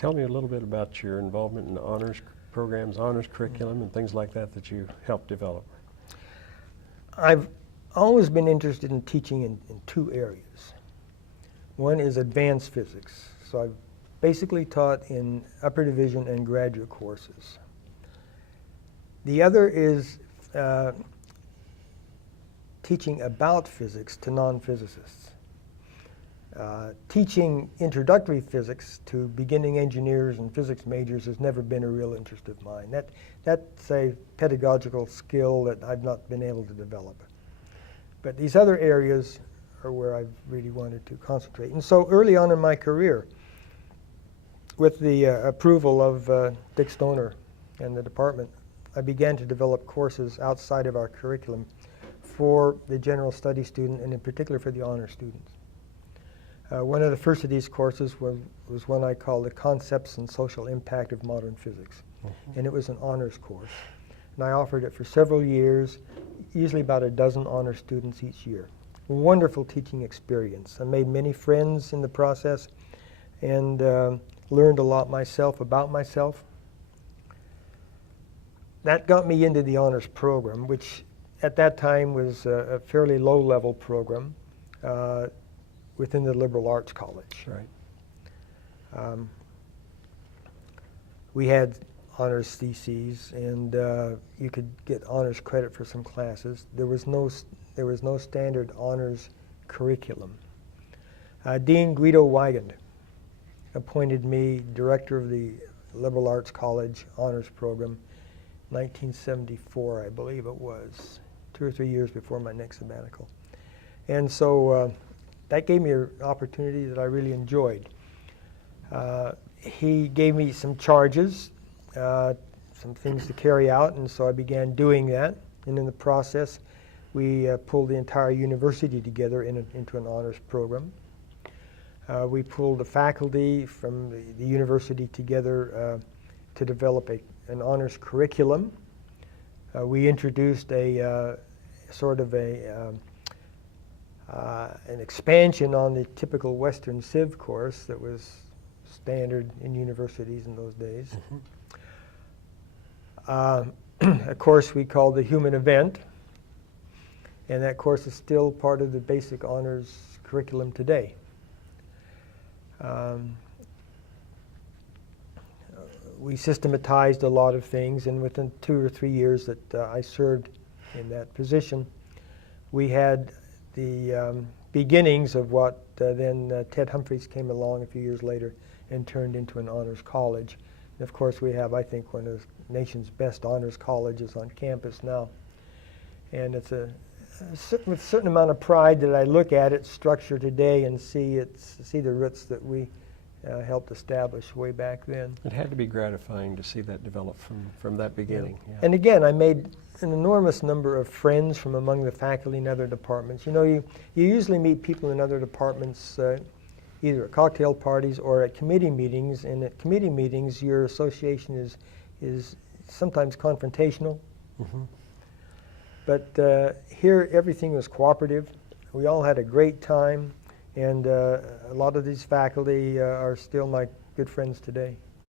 Tell me a little bit about your involvement in honors programs, honors curriculum, and things like that that you helped develop. I've always been interested in teaching in two areas. One is advanced physics. So I've basically taught in upper division and graduate courses. The other is teaching about physics to non-physicists. Teaching introductory physics to beginning engineers and physics majors has never been a real interest of mine. That's a pedagogical skill that I've not been able to develop. But these other areas are where I've really wanted to concentrate. And so early on in my career, with the approval of Dick Stoner and the department, I began to develop courses outside of our curriculum for the general study student and in particular for the honor students. One of the first of these courses was one I called The Concepts and Social Impact of Modern Physics. And it was an honors course. And I offered it for several years, usually about a dozen honor students each year. Wonderful teaching experience. I made many friends in the process and learned a lot myself about myself. That got me into the honors program, which at that time was a fairly low-level program within the liberal arts college. Right. We had honors theses, and you could get honors credit for some classes. There was no standard honors curriculum. Dean Guido Weigand appointed me director of the liberal arts college honors program, 1974, I believe it was, 2 or 3 years before my next sabbatical. And so that gave me an opportunity that I really enjoyed. He gave me some charges, some things to carry out, and so I began doing that. And in the process, we pulled the entire university together into an honors program. We pulled the faculty from the university together to develop an honors curriculum. We introduced a sort of an expansion on the typical Western Civ course that was standard in universities in those days. A course we called the Human Event, and that course is still part of the basic honors curriculum today. We systematized a lot of things, and within 2 or 3 years that I served in that position, we had the beginnings of what then Ted Humphreys came along a few years later and turned into an honors college. And of course, we have, I think, one of the nation's best honors colleges on campus now. And it's with a certain amount of pride that I look at its structure today and see the roots that we helped establish way back then. It had to be gratifying to see that develop from that beginning. Yeah. Yeah. And again, I made an enormous number of friends from among the faculty in other departments. You know, you usually meet people in other departments either at cocktail parties or at committee meetings, and at committee meetings your association is sometimes confrontational. Mm-hmm. But here everything was cooperative. We all had a great time, and a lot of these faculty are still my good friends today.